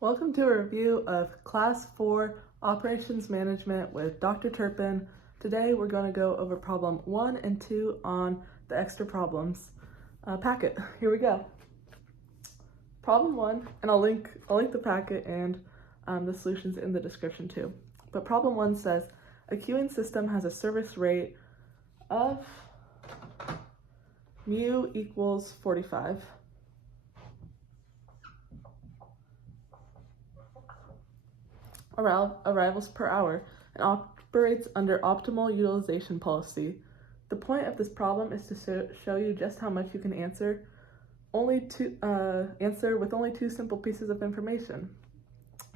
Welcome to a review of Class 4 Operations Management with Dr. Turpin. Today we're going to go over problem 1 and 2 on the extra problems packet. Here we go. Problem 1, and I'll link the packet and the solutions in the description too. But problem 1 says a queuing system has a service rate of mu equals 45. Arrivals per hour and operates under optimal utilization policy. The point of this problem is to show you just how much you can answer with only two simple pieces of information.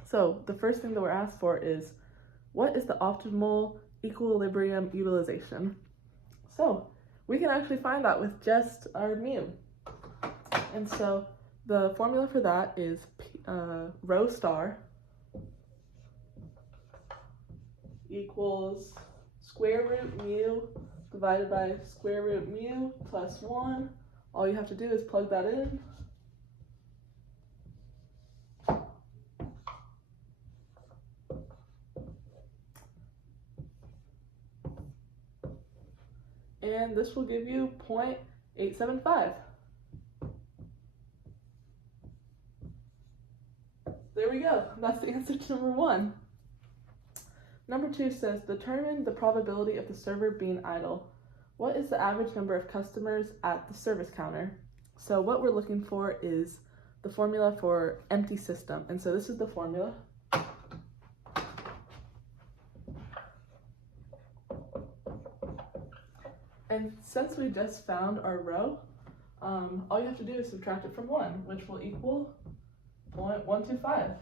So the first thing that we're asked for is, what is the optimal equilibrium utilization? So we can actually find that with just our mu. And so the formula for that is rho star equals square root mu divided by square root mu plus 1. All you have to do is plug that in. And this will give you 0.875. There we go. That's the answer to number 1. Number 2 says, determine the probability of the server being idle. What is the average number of customers at the service counter? So what we're looking for is the formula for empty system. And so this is the formula. And since we just found our rho, all you have to do is subtract it from 1, which will equal 0.125.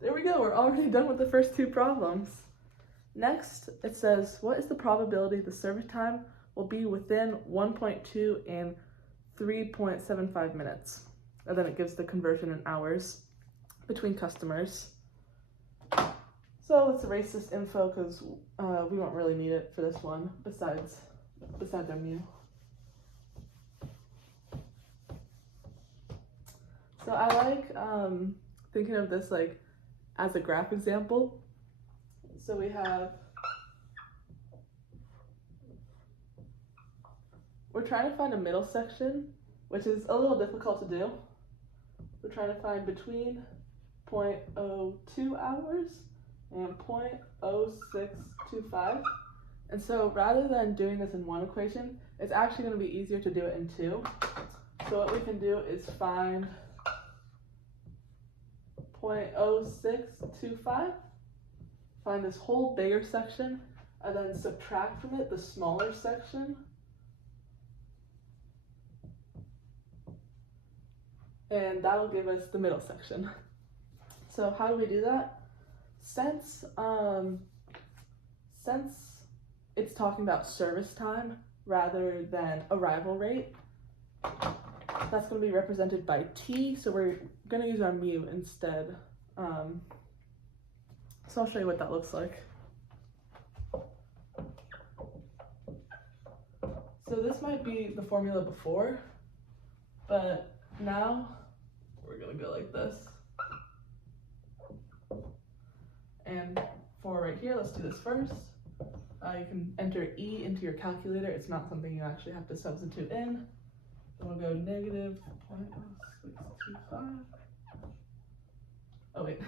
There we go, we're already done with the first two problems. Next, it says, what is the probability the service time will be within 1.2 and 3.75 minutes? And then it gives the conversion in hours between customers. So let's erase this info because we won't really need it for this one, besides our mu. So I like thinking of this like as a graph example. So we're trying to find a middle section, which is a little difficult to do. We're trying to find between 0.02 hours and 0.0625. And so rather than doing this in one equation, it's actually going to be easier to do it in two. So what we can do is find 0.0625, find this whole bigger section, and then subtract from it the smaller section. And that'll give us the middle section. So how do we do that? Since it's talking about service time rather than arrival rate, that's going to be represented by T, so we're going to use our mu instead. So I'll show you what that looks like. So this might be the formula before, but now we're going to go like this. And for right here, let's do this first. You can enter E into your calculator. It's not something you actually have to substitute in. Then we'll go negative 0.0625. Oh wait.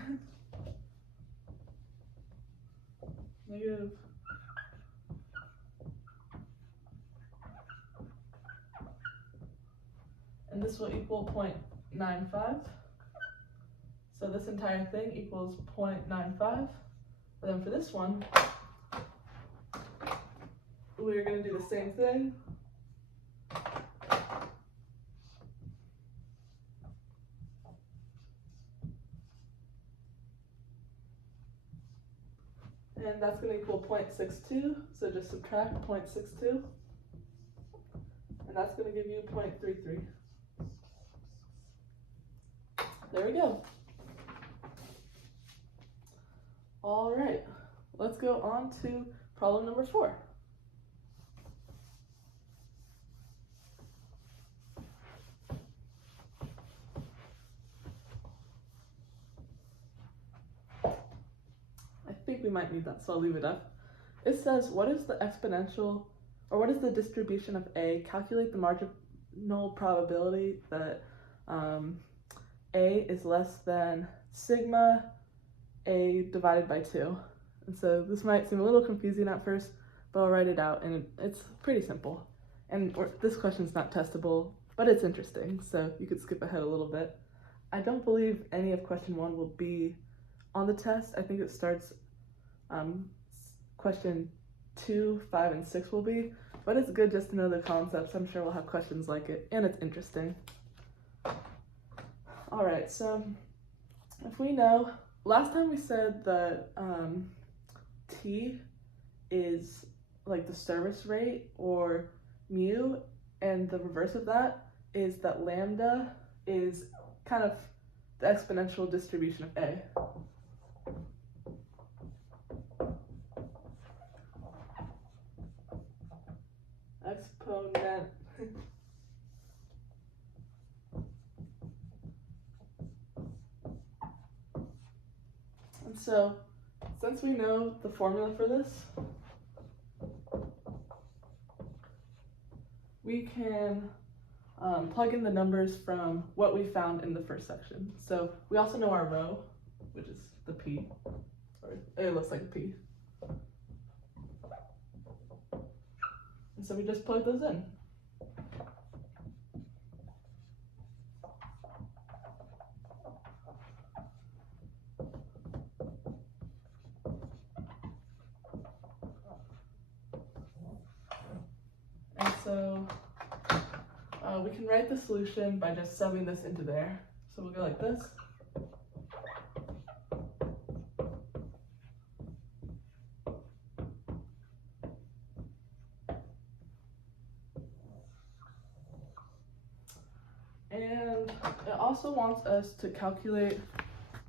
Negative. And this will equal 0.95. So this entire thing equals 0.95. But then for this one, we're going to do the same thing. And that's going to equal 0.62. So just subtract 0.62. And that's going to give you 0.33. There we go. All right, let's go on to problem number 4. we might need that, so I'll leave it up. It says, what is the exponential, or what is the distribution of A? Calculate the marginal probability that A is less than sigma A divided by 2. And so this might seem a little confusing at first, but I'll write it out, and it's pretty simple. And this question's not testable, but it's interesting, so you could skip ahead a little bit. I don't believe any of question 1 will be on the test. I think it starts, question 2, 5, and 6 will be, but it's good just to know the concepts. I'm sure we'll have questions like it, and it's interesting. All right, so if we know, last time we said that T is like the service rate, or mu, and the reverse of that is that lambda is kind of the exponential distribution of A. Exponent. And so, since we know the formula for this, we can plug in the numbers from what we found in the first section. So we also know our rho, which is the P, or it looks like a P. And so we just plug those in. And so we can write the solution by just subbing this into there. So we'll go like this. And it also wants us to calculate,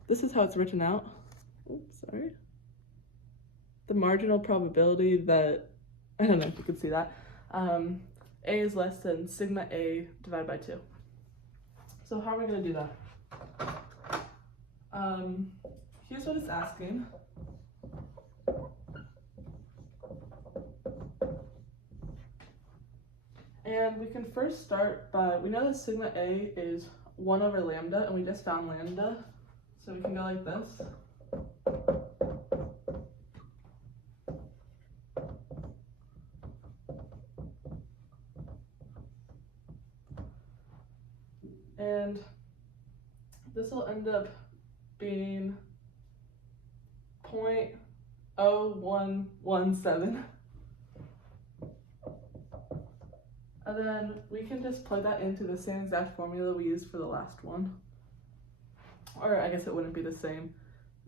this is how it's written out. Oops, sorry. The marginal probability that, I don't know if you can see that, A is less than sigma A divided by 2. So how are we going to do that? Here's what it's asking. And we can first start by, we know that sigma A is 1 over lambda, and we just found lambda. So we can go like this. And this will end up being 0.0117. And then we can just plug that into the same exact formula we used for the last one. Or I guess it wouldn't be the same.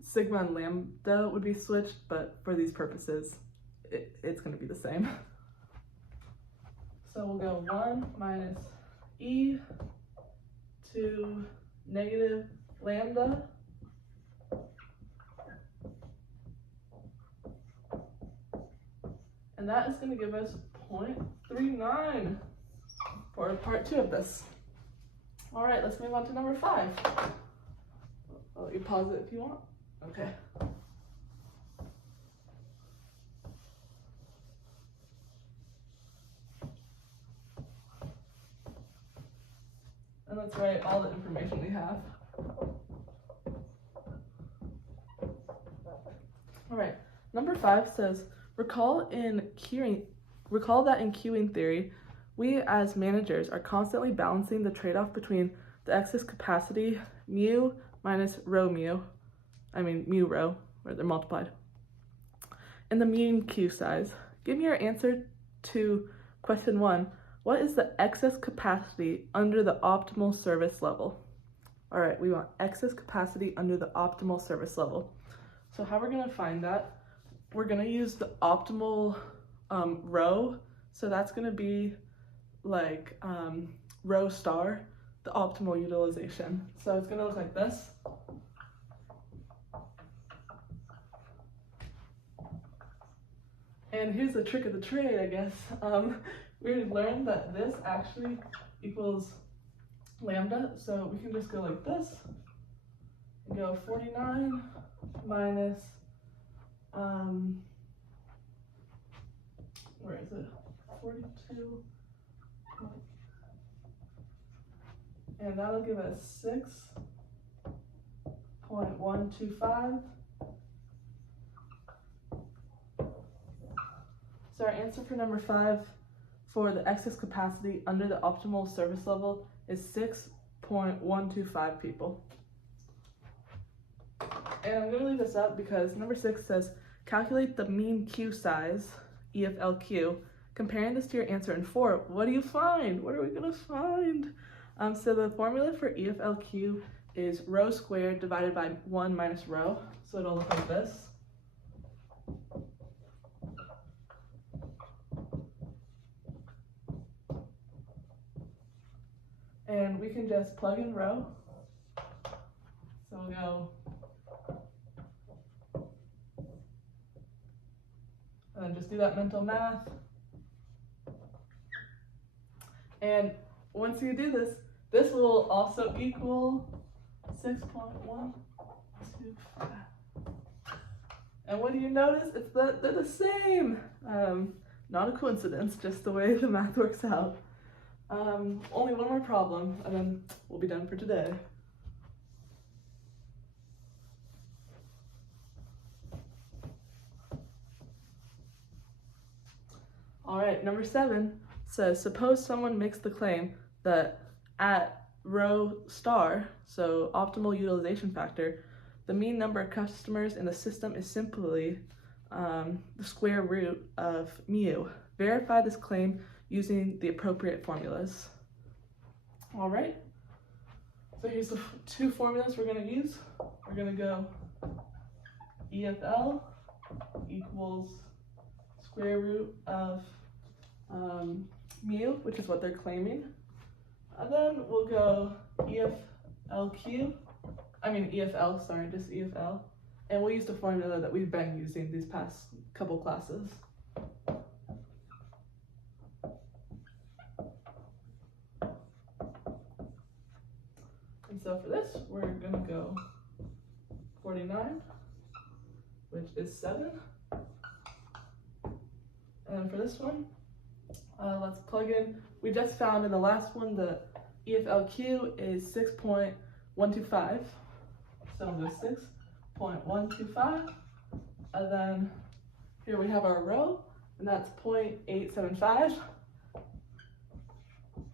Sigma and lambda would be switched, but for these purposes, it's going to be the same. So we'll go 1 minus E to negative lambda. And that is going to give us 0.39 for part 2 of this. All right, let's move on to number 5. I'll let you pause it if you want. Okay. And let's write all the information we have. All right, number 5 says, recall that in queuing theory, we as managers are constantly balancing the trade-off between the excess capacity mu minus rho mu, mu rho, where they're multiplied, and the mean queue size. Give me your answer to question 1. What is the excess capacity under the optimal service level? All right, we want excess capacity under the optimal service level. So how we're gonna find that? We're gonna use the optimal rho. So that's gonna be like rho star, the optimal utilization. So it's gonna look like this. And here's the trick of the trade, I guess. We learned that this actually equals lambda, so we can just go like this and go 49 minus Where is it? 42. And that'll give us 6.125. So our answer for number 5 for the excess capacity under the optimal service level is 6.125 people. And I'm going to leave this up because number 6 says, calculate the mean queue size, EFLQ. Comparing this to your answer in 4, what do you find? What are we going to find? So the formula for EFLQ is rho squared divided by 1 minus rho. So it'll look like this. And we can just plug in rho. So we'll go, and then just do that mental math. And once you do this, this will also equal 6.125. And what do you notice? It's that they're the same. Not a coincidence, just the way the math works out. Only one more problem, and then we'll be done for today. All right, number 7 says, suppose someone makes the claim that at rho star, so optimal utilization factor, the mean number of customers in the system is simply the square root of mu. Verify this claim using the appropriate formulas. All right, so here's the 2 formulas we're going to use. We're going to go EFL equals square root of mu, which is what they're claiming. And then we'll go EFL, sorry, just EFL. And we'll use the formula that we've been using these past couple classes. And so for this, we're gonna go 49, which is 7. And for this one, let's plug in. We just found in the last one the EFLQ is 6.125. So we'll go 6.125. And then here we have our rho, and that's 0.875.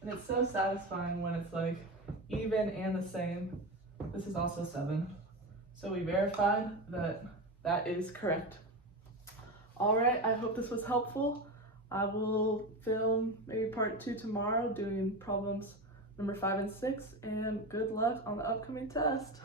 And it's so satisfying when it's like even and the same. This is also 7. So we verified that that is correct. All right, I hope this was helpful. I will film maybe part 2 tomorrow doing problems number 5 and 6, and good luck on the upcoming test.